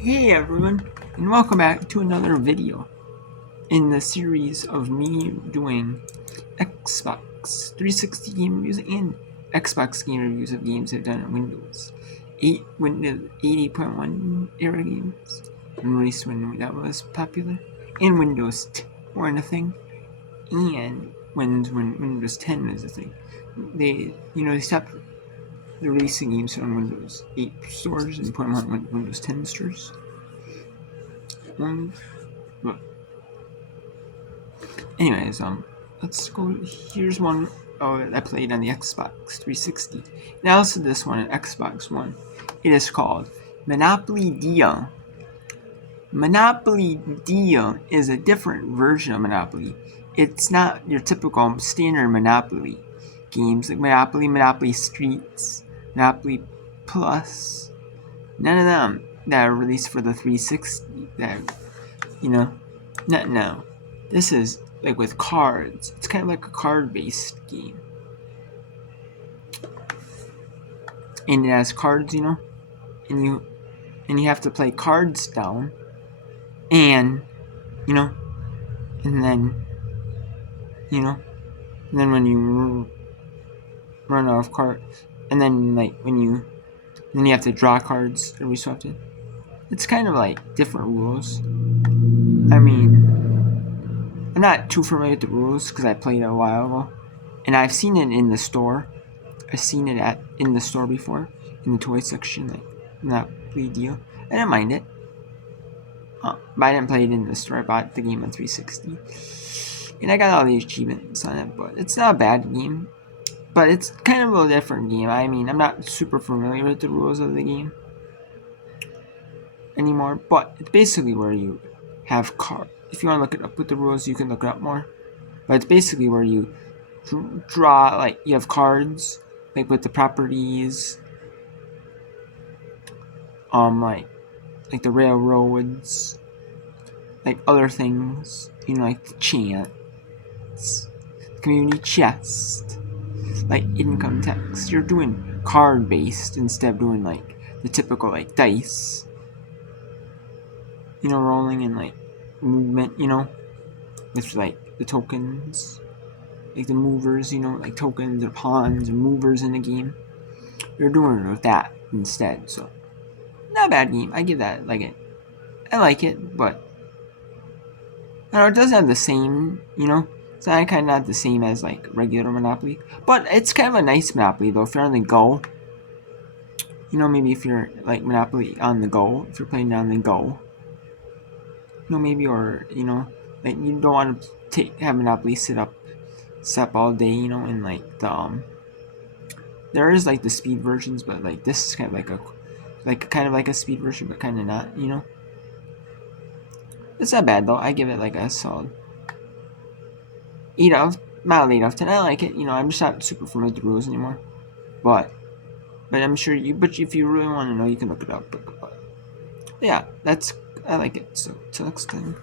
Hey everyone, and welcome back to another video in the series of me doing Xbox 360 game reviews and Xbox game reviews of games I've done on Windows 8, Windows 8.1 era games, and released when that was popular, and Windows 10 weren't a thing, and when Windows 10 was a thing. They stopped releasing games on Windows 8 stores and put them on Windows 10 stores. But anyways, let's go. Here's one I played on the Xbox 360. And I also this one on Xbox One. It is called Monopoly Deal. Monopoly Deal is a different version of Monopoly. It's not your typical standard Monopoly games like Monopoly, Monopoly Streets, Monopoly Plus. None of them that are released for the 360. No. This is like with cards. It's kind of like a card-based game, and it has cards, and you have to play cards down, and you know, and then when you run out of cards, and then then you have to draw cards every so often. It's kind of like different rules. I mean, I'm not too familiar with the rules because I played it a while ago, and I've seen it in the store. I've seen it in the store before, in the toy section, like not big deal. I didn't mind it. But I didn't play it in the store. I bought the game on 360. And I got all the achievements on it, but it's not a bad game. But it's kind of a different game. I mean, I'm not super familiar with the rules of the game anymore, but it's basically where you have cards. If you want to look it up with the rules, you can look it up more. But it's basically where you draw, like, you have cards, like with the properties, like the railroads, like other things, like the chance, community chest, like income tax. You're doing card based instead of doing like the typical like dice, rolling and like movement, with like the tokens, like the movers, like tokens or pawns or movers in the game. You're doing it with that instead, so not a bad game. I give that I like it, but I don't know, it doesn't have the same, it's not kind of not the same as like regular Monopoly, but it's kind of a nice Monopoly though. If you're on the go, maybe if you're like Monopoly on the go, if you're playing on the go, maybe, or like you don't want to have Monopoly set up all day, and like the there is like the speed versions, but like this is kind of like a speed version, but kind of not, It's not bad though. I give it like a solid 8 out of, not 8 out of 10. I like it. I'm just not super familiar with the rules anymore. But I'm sure but if you really want to know, you can look it up. But yeah, I like it. So till next time.